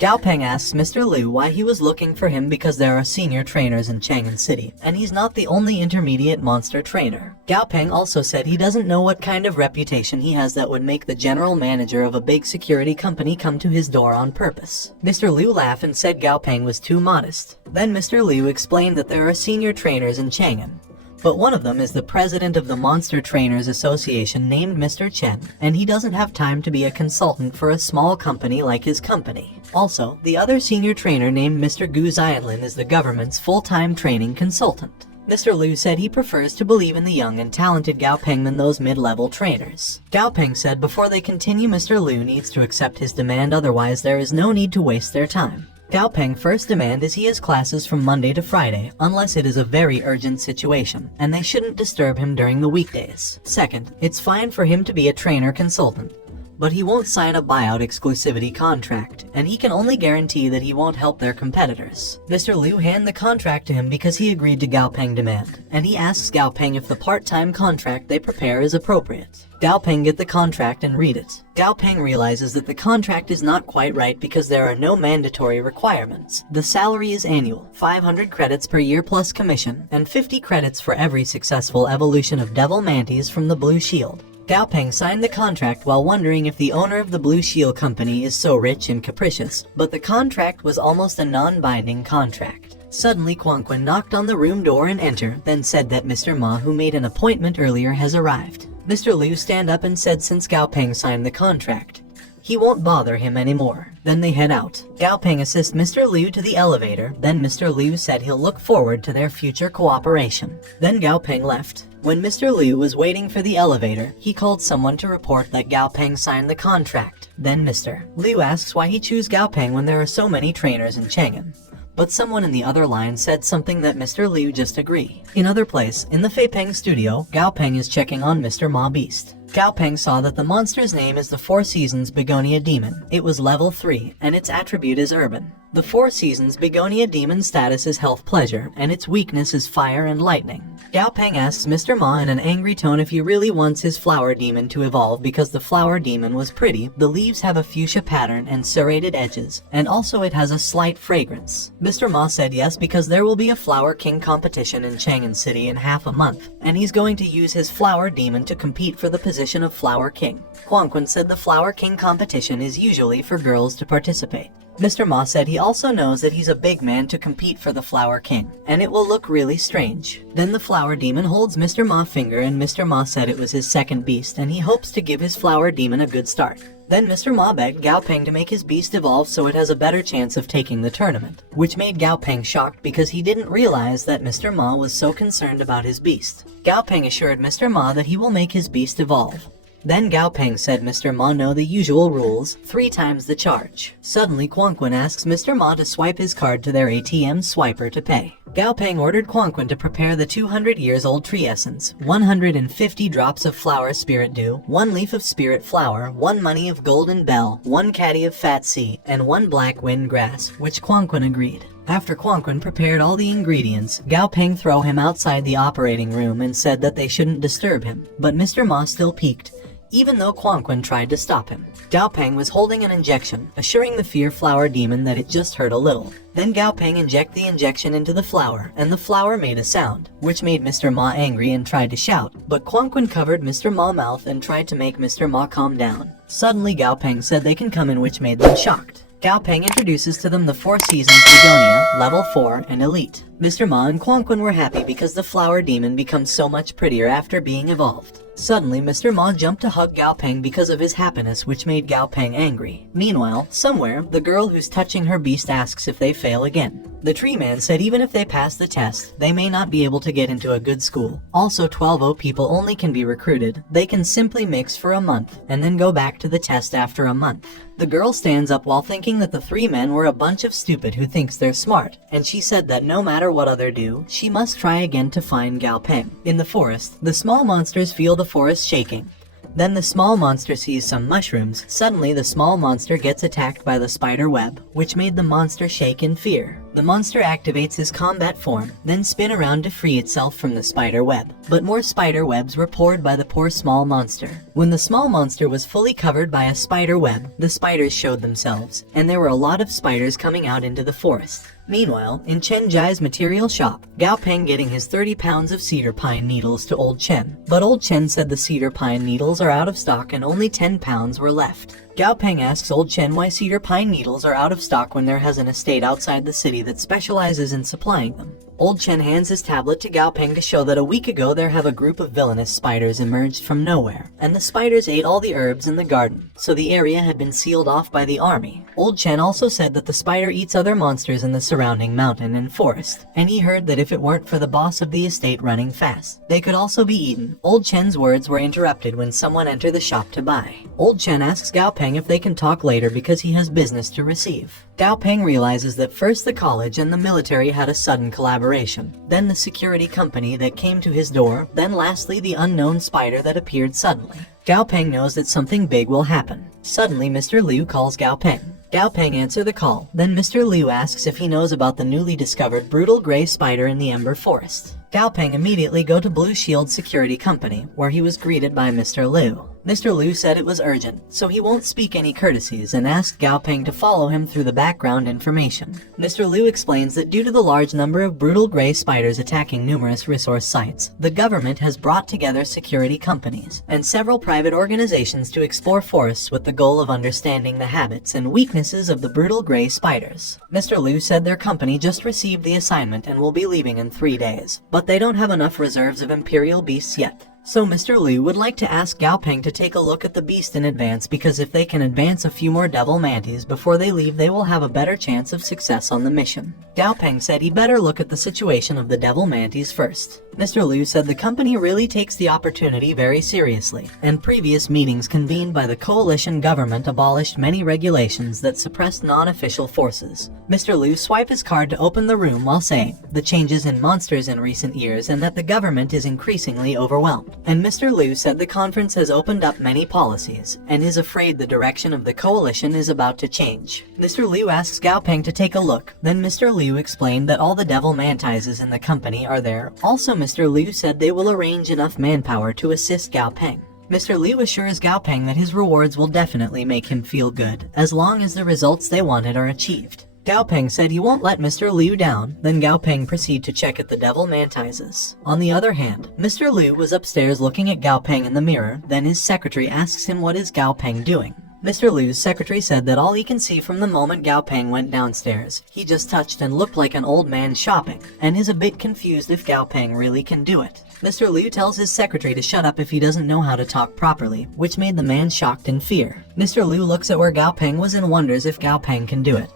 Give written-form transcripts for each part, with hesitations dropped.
Gao Peng asks Mr. Liu why he was looking for him because there are senior trainers in Chang'an City, and he's not the only intermediate monster trainer. Gao Peng also said he doesn't know what kind of reputation he has that would make the general manager of a big security company come to his door on purpose. Mr. Liu laughed and said Gao Peng was too modest. Then Mr. Liu explained that there are senior trainers in Chang'an, but one of them is the president of the Monster Trainers Association named Mr. Chen, and he doesn't have time to be a consultant for a small company like his company. Also, the other senior trainer named Mr. Gu Xianlin is the government's full-time training consultant. Mr. Liu said he prefers to believe in the young and talented Gao Peng than those mid-level trainers. Gao Peng said before they continue Mr. Liu needs to accept his demand, otherwise there is no need to waste their time. Gao Peng's first demand is he has classes from Monday to Friday, unless it is a very urgent situation, and they shouldn't disturb him during the weekdays. Second, it's fine for him to be a trainer consultant, but he won't sign a buyout exclusivity contract, and he can only guarantee that he won't help their competitors. Mr. Liu hand the contract to him because he agreed to Gao Peng's demand, and he asks Gao Peng if the part-time contract they prepare is appropriate. Gao Peng get the contract and read it. Gao Peng realizes that the contract is not quite right because there are no mandatory requirements. The salary is annual, 500 credits per year plus commission, and 50 credits for every successful evolution of Devil Mantis from the Blue Shield. Gao Peng signed the contract while wondering if the owner of the Blue Shield company is so rich and capricious, but the contract was almost a non-binding contract. Suddenly Quan knocked on the room door and entered, then said that Mr. Ma, who made an appointment earlier, has arrived. Mr. Liu stand up and said since Gao Peng signed the contract, he won't bother him anymore. Then they head out. Gao Peng assists Mr. Liu to the elevator, then Mr. Liu said he'll look forward to their future cooperation. Then Gao Peng left. When Mr. Liu was waiting for the elevator, he called someone to report that Gao Peng signed the contract. Then Mr. Liu asks why he chose Gao Peng when there are so many trainers in Chang'an. But someone in the other line said something that Mr. Liu just agree. In other place, in the Fei Peng studio, Gao Peng is checking on Mr. Ma Beast. Gao Peng saw that the monster's name is the Four Seasons Begonia Demon. It was level 3, and its attribute is Urban. The Four Seasons Begonia Demon status is Health Pleasure, and its weakness is Fire and Lightning. Gao Peng asks Mr. Ma in an angry tone if he really wants his Flower Demon to evolve because the Flower Demon was pretty, the leaves have a fuchsia pattern and serrated edges, and also it has a slight fragrance. Mr. Ma said yes because there will be a Flower King competition in Chang'an City in half a month, and he's going to use his Flower Demon to compete for the position of Flower King. Quan said the Flower King competition is usually for girls to participate. Mr. Ma said he also knows that he's a big man to compete for the Flower King, and it will look really strange. Then the Flower Demon holds Mr. Ma's finger, and Mr. Ma said it was his second beast and he hopes to give his Flower Demon a good start. Then Mr. Ma begged Gao Peng to make his beast evolve so it has a better chance of taking the tournament, which made Gao Peng shocked because he didn't realize that Mr. Ma was so concerned about his beast. Gao Peng assured Mr. Ma that he will make his beast evolve. Then Gao Peng said Mr. Ma know the usual rules, 3 times the charge. Suddenly Quan asks Mr. Ma to swipe his card to their ATM swiper to pay. Gao Peng ordered Quan to prepare the 200 years old tree essence, 150 drops of flower spirit dew, 1 leaf of spirit flower, 1 money of golden bell, 1 caddy of fat sea, and 1 black wind grass, which Quan agreed. After Quan prepared all the ingredients, Gao Peng threw him outside the operating room and said that they shouldn't disturb him, but Mr. Ma still peeked, even though Quan tried to stop him. Gao Peng was holding an injection, assuring the Fear Flower Demon that it just hurt a little. Then Gao Peng inject the injection into the flower, and the flower made a sound, which made Mr. Ma angry and tried to shout, but Quan covered Mr. Ma's mouth and tried to make Mr. Ma calm down. Suddenly Gao Peng said they can come in, which made them shocked. Gao Peng introduces to them the 4 Seasons Begonia, level 4, and Elite. Mr. Ma and Quan were happy because the Flower Demon becomes so much prettier after being evolved. Suddenly, Mr. Ma jumped to hug Gao Peng because of his happiness, which made Gao Peng angry. Meanwhile, somewhere, the girl who's touching her beast asks if they fail again. The tree man said even if they pass the test, they may not be able to get into a good school. Also, 12 people only can be recruited. They can simply mix for a month, and then go back to the test after a month. The girl stands up while thinking that the 3 men were a bunch of stupid who thinks they're smart, and she said that no matter what other do, she must try again to find Gao Peng. In the forest, the small monsters feel the forest shaking. Then the small monster sees some mushrooms. Suddenly the small monster gets attacked by the spider web, which made the monster shake in fear. The monster activates his combat form, then spin around to free itself from the spider web. But more spider webs were poured by the poor small monster. When the small monster was fully covered by a spider web, the spiders showed themselves, and there were a lot of spiders coming out into the forest. Meanwhile, in Chen Jai's material shop, Gao Peng getting his 30 pounds of cedar pine needles to Old Chen. But Old Chen said the cedar pine needles are out of stock and only 10 pounds were left. Gao Peng asks Old Chen why cedar pine needles are out of stock when there has an estate outside the city that specializes in supplying them. Old Chen hands his tablet to Gao Peng to show that a week ago there have a group of villainous spiders emerged from nowhere, and the spiders ate all the herbs in the garden, so the area had been sealed off by the army. Old Chen also said that the spider eats other monsters in the surrounding mountain and forest, and he heard that if it weren't for the boss of the estate running fast, they could also be eaten. Old Chen's words were interrupted when someone entered the shop to buy. Old Chen asks Gao Peng if they can talk later because he has business to receive. Gao Peng realizes that first the college and the military had a sudden collaboration, then the security company that came to his door, then lastly the unknown spider that appeared suddenly. Gao Peng knows that something big will happen. Suddenly Mr. Liu calls Gao Peng. Gao Peng answers the call, then Mr. Liu asks if he knows about the newly discovered brutal gray spider in the Ember Forest. Gao Peng immediately go to Blue Shield Security Company, where he was greeted by Mr. Liu. Mr. Liu said it was urgent, so he won't speak any courtesies and asked Gao Peng to follow him through the background information. Mr. Liu explains that due to the large number of brutal gray spiders attacking numerous resource sites, the government has brought together security companies and several private organizations to explore forests with the goal of understanding the habits and weaknesses of the brutal gray spiders. Mr. Liu said their company just received the assignment and will be leaving in 3 days, but they don't have enough reserves of imperial beasts yet. So Mr. Liu would like to ask Gao Peng to take a look at the beast in advance, because if they can advance a few more devil mantis before they leave, they will have a better chance of success on the mission. Gao Peng said he better look at the situation of the devil mantis first. Mr. Liu said the company really takes the opportunity very seriously, and previous meetings convened by the coalition government abolished many regulations that suppressed non-official forces. Mr. Liu swiped his card to open the room while saying the changes in monsters in recent years and that the government is increasingly overwhelmed. And Mr. Liu said the conference has opened up many policies and is afraid the direction of the coalition is about to change. Mr. Liu asks Gao Peng to take a look. Then Mr. Liu explained that all the devil mantises in the company are there. Also Mr. Liu said they will arrange enough manpower to assist Gao Peng. Mr. Liu assures Gao Peng that his rewards will definitely make him feel good, as long as the results they wanted are achieved. Gao Peng said he won't let Mr. Liu down, then Gao Peng proceeded to check at the devil mantises. On the other hand, Mr. Liu was upstairs looking at Gao Peng in the mirror, then his secretary asks him what is Gao Peng doing. Mr. Liu's secretary said that all he can see from the moment Gao Peng went downstairs, he just touched and looked like an old man shopping, and is a bit confused if Gao Peng really can do it. Mr. Liu tells his secretary to shut up if he doesn't know how to talk properly, which made the man shocked in fear. Mr. Liu looks at where Gao Peng was and wonders if Gao Peng can do it,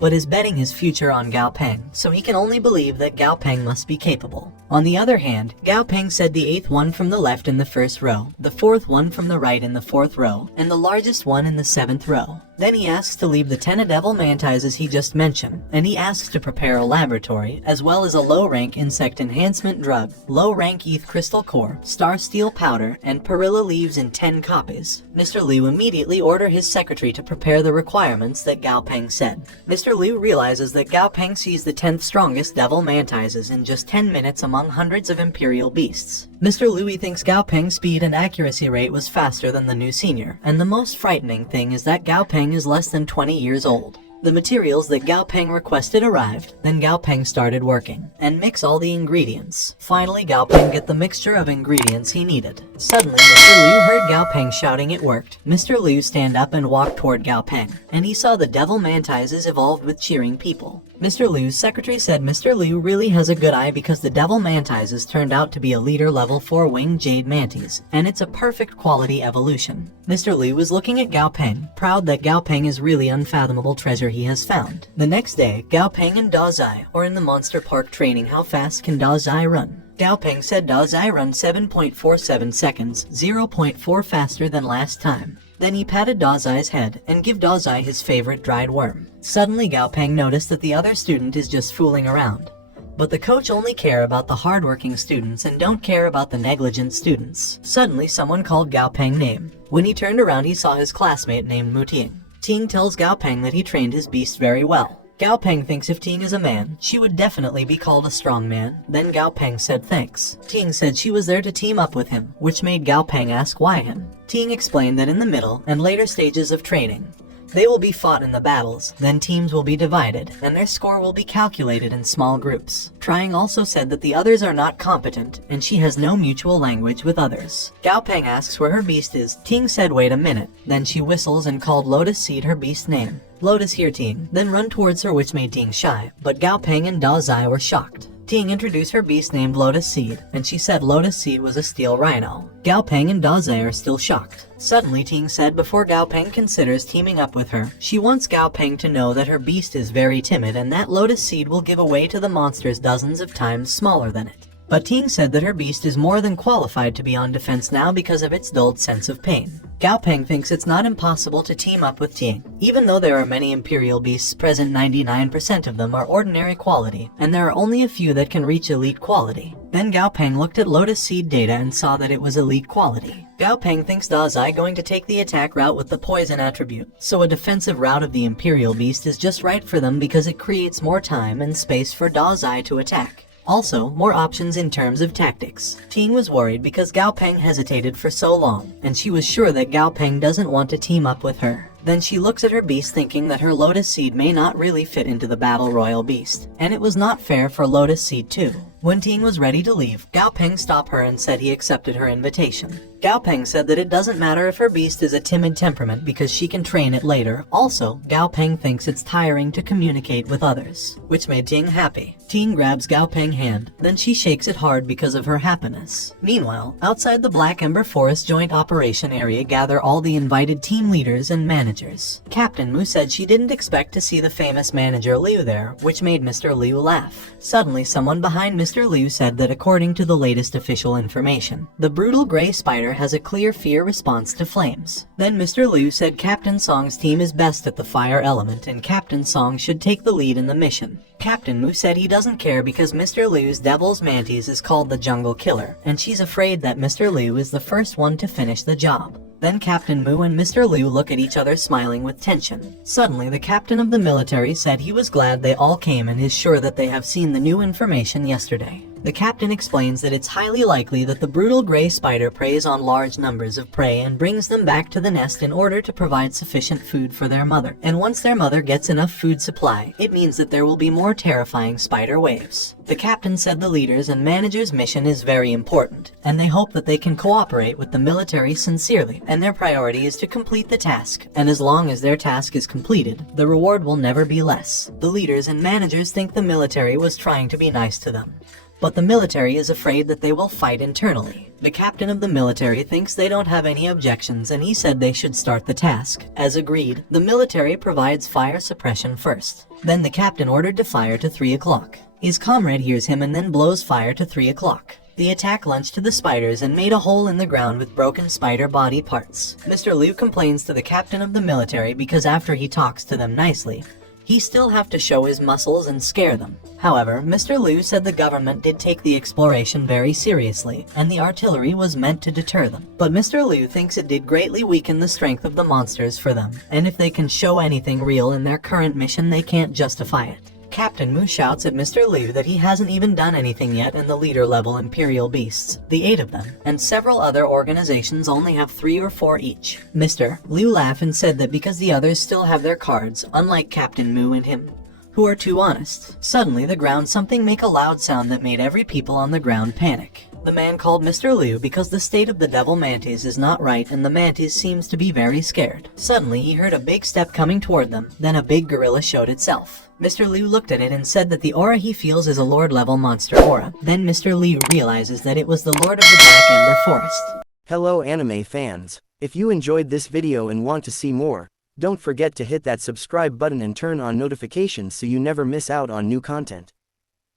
but is betting his future on Gao Peng, so he can only believe that Gao Peng must be capable. On the other hand, Gao Peng said the 8th one from the left in the 1st row, the 4th one from the right in the 4th row, and the largest one in the 7th row. Then he asks to leave the 10 devil mantises he just mentioned, and he asks to prepare a laboratory, as well as a low-rank insect enhancement drug, low-rank ETH crystal core, star steel powder, and perilla leaves in 10 copies. Mr. Liu immediately ordered his secretary to prepare the requirements that Gao Peng said. Mr. Liu realizes that Gao Peng sees the 10th strongest devil mantises in just 10 minutes among hundreds of imperial beasts. Mr. Liu thinks Gao Peng's speed and accuracy rate was faster than the new senior, and the most frightening thing is that Gao Peng is less than 20 years old. The materials that Gao Peng requested arrived, then Gao Peng started working, and mix all the ingredients. Finally, Gao Peng get the mixture of ingredients he needed. Suddenly, Mr. Liu heard Gao Peng shouting it worked. Mr. Liu stand up and walked toward Gao Peng, and he saw the devil mantises evolved with cheering people. Mr. Liu's secretary said Mr. Liu really has a good eye because the devil mantises turned out to be a leader level 4 winged jade mantis, and it's a perfect quality evolution. Mr. Liu was looking at Gao Peng, proud that Gao Peng is really unfathomable treasure he has found. The next day, Gao Peng and Da Zai are in the monster park training how fast can Da Zai run. Gao Peng said Da Zai run 7.47 seconds, 0.4 faster than last time. Then he patted Da Zai's head and gave Da Zai his favorite dried worm. Suddenly Gao Peng noticed that the other student is just fooling around. But the coach only care about the hardworking students and don't care about the negligent students. Suddenly someone called Gao Peng name. When he turned around he saw his classmate named Mu Ting. Ting tells Gao Peng that he trained his beast very well. Gao Peng thinks if Ting is a man, she would definitely be called a strong man. Then Gao Peng said thanks. Ting said she was there to team up with him, which made Gao Peng ask why him. Ting explained that in the middle and later stages of training, they will be fought in the battles, then teams will be divided, and their score will be calculated in small groups. Trying also said that the others are not competent, and she has no mutual language with others. Gao Peng asks where her beast is. Ting said wait a minute, then she whistles and called Lotus Seed her beast name. Lotus hear Ting, then run towards her which made Ting shy, but Gao Peng and Da Zai were shocked. Ting introduced her beast named Lotus Seed, and she said Lotus Seed was a steel rhino. Gao Peng and Da Zai are still shocked. Suddenly Ting said before Gao Peng considers teaming up with her, she wants Gao Peng to know that her beast is very timid and that Lotus Seed will give away to the monsters dozens of times smaller than it. But Ting said that her beast is more than qualified to be on defense now because of its dulled sense of pain. Gao Peng thinks it's not impossible to team up with Ting. Even though there are many Imperial beasts present, 99% of them are ordinary quality, and there are only a few that can reach elite quality. Then Gao Peng looked at Lotus Seed data and saw that it was elite quality. Gao Peng thinks Da Zai going to take the attack route with the poison attribute, so a defensive route of the Imperial beast is just right for them because it creates more time and space for Da Zai to attack. Also, more options in terms of tactics. Ting was worried because Gao Peng hesitated for so long, and she was sure that Gao Peng doesn't want to team up with her. Then she looks at her beast thinking that her Lotus Seed may not really fit into the Battle Royal beast, and it was not fair for Lotus Seed too. When Ting was ready to leave, Gao Peng stopped her and said he accepted her invitation. Gao Peng said that it doesn't matter if her beast is a timid temperament because she can train it later. Also, Gao Peng thinks it's tiring to communicate with others, which made Ting happy. Ting grabs Gao Peng's hand, then she shakes it hard because of her happiness. Meanwhile, outside the Black Ember Forest Joint Operation Area gather all the invited team leaders and managers. Captain Mu said she didn't expect to see the famous manager Liu there, which made Mr. Liu laugh. Suddenly, someone behind Mr. Liu said that according to the latest official information, the brutal gray spider has a clear fear response to flames. Then Mr. Liu said Captain Song's team is best at the fire element and Captain Song should take the lead in the mission. Captain Mu said he doesn't care because Mr. Liu's Devil's Mantis is called the Jungle Killer, and she's afraid that Mr. Liu is the first one to finish the job. Then Captain Mu and Mr. Liu look at each other smiling with tension. Suddenly, the captain of the military said he was glad they all came and is sure that they have seen the new information yesterday. The captain explains that it's highly likely that the brutal gray spider preys on large numbers of prey and brings them back to the nest in order to provide sufficient food for their mother. And once their mother gets enough food supply, it means that there will be more terrifying spider waves. The captain said the leaders and managers' mission is very important, and they hope that they can cooperate with the military sincerely, and their priority is to complete the task, and as long as their task is completed, the reward will never be less. The leaders and managers think the military was trying to be nice to them, but the military is afraid that they will fight internally. The captain of the military thinks they don't have any objections and he said they should start the task. As agreed, the military provides fire suppression first. Then the captain ordered to fire to 3 o'clock. His comrade hears him and then blows fire to 3 o'clock. The attack launched to the spiders and made a hole in the ground with broken spider body parts. Mr. Liu complains to the captain of the military because after he talks to them nicely, he still have to show his muscles and scare them. However, Mr. Liu said the government did take the exploration very seriously, and the artillery was meant to deter them. But Mr. Liu thinks it did greatly weaken the strength of the monsters for them, and if they can show anything real in their current mission, they can't justify it. Captain Mu shouts at Mr. Liu that he hasn't even done anything yet in the leader-level Imperial beasts, the 8 of them, and several other organizations only have 3 or 4 each. Mr. Liu laughed and said that because the others still have their cards, unlike Captain Mu and him, who are too honest. Suddenly, the ground something make a loud sound that made every people on the ground panic. The man called Mr. Liu because the state of the Devil Mantis is not right and the Mantis seems to be very scared. Suddenly, he heard a big step coming toward them, then a big gorilla showed itself. Mr. Liu looked at it and said that the aura he feels is a Lord-level monster aura. Then Mr. Liu realizes that it was the Lord of the Black Ember Forest. Hello anime fans. If you enjoyed this video and want to see more, don't forget to hit that subscribe button and turn on notifications so you never miss out on new content.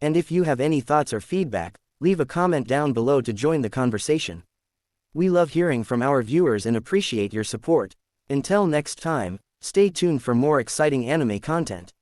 And if you have any thoughts or feedback, leave a comment down below to join the conversation. We love hearing from our viewers and appreciate your support. Until next time, stay tuned for more exciting anime content.